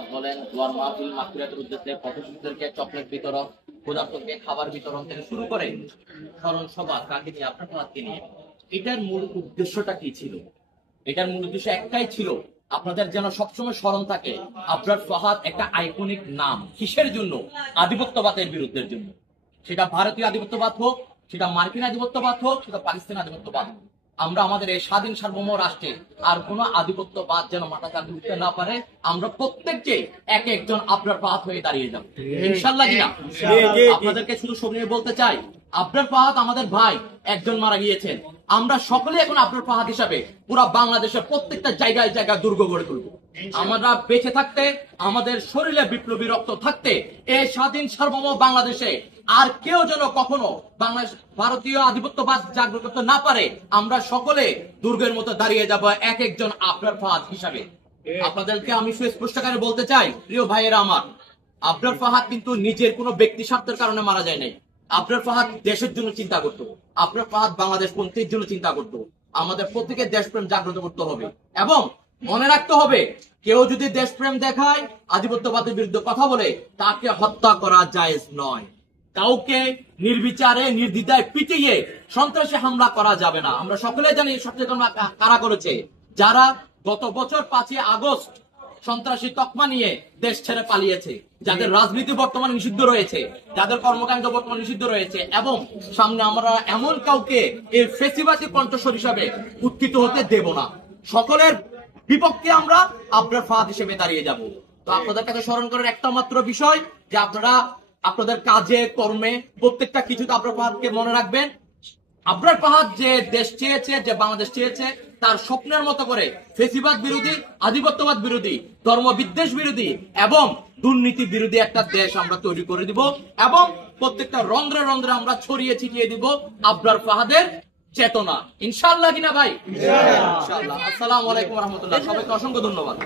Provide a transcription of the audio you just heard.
দাওয়াত বলেন, দোয়ার মাহফিল, মাহফিলাতের উদ্দেশ্যে পথশিশুদেরকে চকলেট বিতরণ, ক্ষুধার্তকে খাবার বিতরণ থেকে শুরু করে স্মরণ সভা কাকে নিয়ে, আপনার ফাহাদকে নিয়ে, এটার মূল উদ্দেশ্যটা কি ছিল? এটার মূল উদ্দেশ্য একটাই ছিল, আপনাদের যেন সবসময় স্মরণ থাকে আবরার ফাহাদ একটা আইকনিক নাম। কিসের জন্য? আধিপত্যবাদের বিরুদ্ধের জন্য। সেটা ভারতীয় আধিপত্যবাদ হোক, সেটা মার্কিন আধিপত্যবাদ হোক, সেটা পাকিস্তান আধিপত্যবাদ হোক। আমরা আমাদের এই স্বাধীন সার্বভৌম রাষ্ট্রে আর কোনো আধিপত্যবাদ যেন মাথা চাঁদে উঠতে না পারে। আমরা প্রত্যেককে এক একজন আবরার ফাহাদ হয়ে দাঁড়িয়ে যাব ইনশাআল্লাহ। কিনা আপনাদেরকে শুধু সবনিয়ে বলতে চাই, আবরার ফাহাদ আমাদের ভাই, একজন মারা গিয়েছেন। আমরা সকলে এখন আবরার ফাহাদ হিসাবে পুরো বাংলাদেশের প্রত্যেকটা জায়গায় জায়গায় দুর্গ গড়ে তুলব। আমরা বেঁচে থাকতে, আমাদের শরীরে বিপ্লবী রক্ত থাকতে, এই স্বাধীন সার্বভৌম বাংলাদেশে আর কেউ যেন কখনো বাংলাদেশ ভারতীয় আধিপত্যবাদ জাগ্রত করতে না পারে। আমরা সকলে দুর্গের মতো দাঁড়িয়ে যাব এক একজন আবরার ফাহাদ হিসাবে। আপনাদেরকে আমি সুস্পষ্টভাবে বলতে চাই, প্রিয় ভাইয়েরা আমার, আবরার ফাহাদ কিন্তু নিজের কোনো ব্যক্তি স্বার্থের কারণে মারা যায় নাই। আবরার ফাহাদ দেশের জন্য চিন্তা করতো। আবরার ফাহাদ বাংলাদেশ পন্থীর জন্য চিন্তা করতো। আমাদের প্রত্যেকের দেশপ্রেম জাগ্রত করতে হবে এবং মনে রাখতে হবে, কেউ যদি দেশপ্রেম দেখায়, আধিপত্যবাদের বিরুদ্ধে কথা বলে, তাকে হত্যা করা জায়েজ নয়। কাউকে নির্বিচারে নির্দ্বিধায় পিটিয়ে সন্ত্রাসী হামলা করা যাবে না। আমরা সকলে জানি সচেতন কারা করেছে, যারা গত বছর 5ই আগস্ট সন্ত্রাসী তকমা নিয়ে দেশ ছেড়ে পালিয়েছে, যাদের রাজনীতি বর্তমানে নিষিদ্ধ রয়েছে, যাদের কর্মকাণ্ড বর্তমানে নিষিদ্ধ রয়েছে। এবং সামনে আমরা এমন কাউকে এই ফেসিবাদী কণ্ঠস্বর হিসাবে উত্থিত হতে দেব না। সকলের বিপক্ষে আমরা আবরার ফাহাদ হিসেবে দাঁড়িয়ে যাব। তো আপনাদের কাছে স্মরণ করার একটা মাত্র বিষয়, যে আপনারা আপনাদের কাজে কর্মে প্রত্যেকটা কিছুতে আবরার ফাহাদকে মনে রাখবেন। আবরার ফাহাদ যে দেশ চেয়েছে, যে বাংলাদেশ চেয়েছে, তার স্বপ্নের মতো করে ফেসিবাদ বিরোধী, আধিপত্যবাদ বিরোধী, ধর্মবিদ্বেষ বিরোধী এবং দুর্নীতি বিরোধী একটা দেশ আমরা তৈরি করে দিব এবং প্রত্যেকটা রন্ধ্রে রন্ধ্রে আমরা ছড়িয়ে ছিটিয়ে দিব আবরার ফাহাদের চেতনা। ইনশাআল্লাহ। কিনা ভাই? ইনশাআল্লাহ। আসসালামু আলাইকুম ওয়া রাহমাতুল্লাহ। সবাইকে অসংখ্য ধন্যবাদ।